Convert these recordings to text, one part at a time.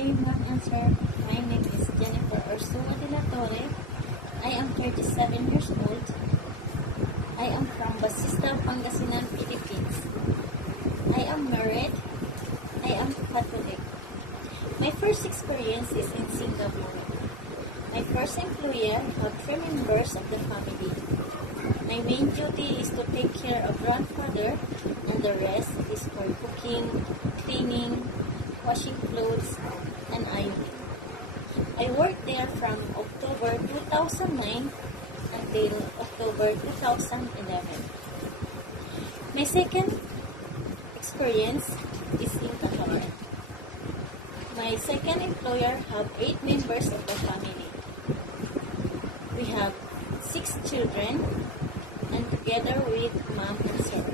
day one answer. My name is Jennifer Ursula de la Torre. I am 37 years old. I am from Basista, Pangasinan, Philippines. I am married. I am Catholic. My first experience is in Singapore. My first employer have 3 members of the family. My main duty is to take care of grandfather, and the rest is for cooking, cleaning, washing clothes, and ironing. I worked there from October 2009 until October 2011. My second experience is in Qatar. My second employer have 8 members of the family. We have 6 children, and together with mom and sir.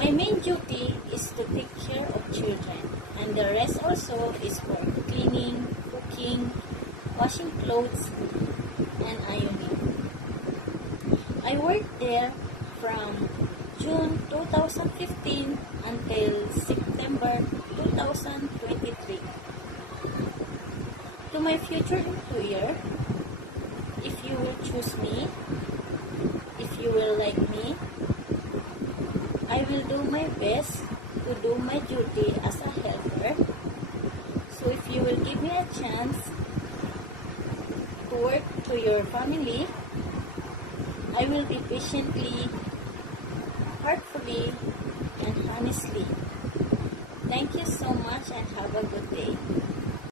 My main duty is to take care of children, and the rest also is for cleaning, cooking, washing clothes, and ironing. I worked there from June 2015 until September 2023. To my future employer, if you will choose me, if you will like me, I will do my best to do my duty as a helper. So if you will give me a chance to work to your family, I will be patiently, heartfully, and honestly. Thank you so much and have a good day.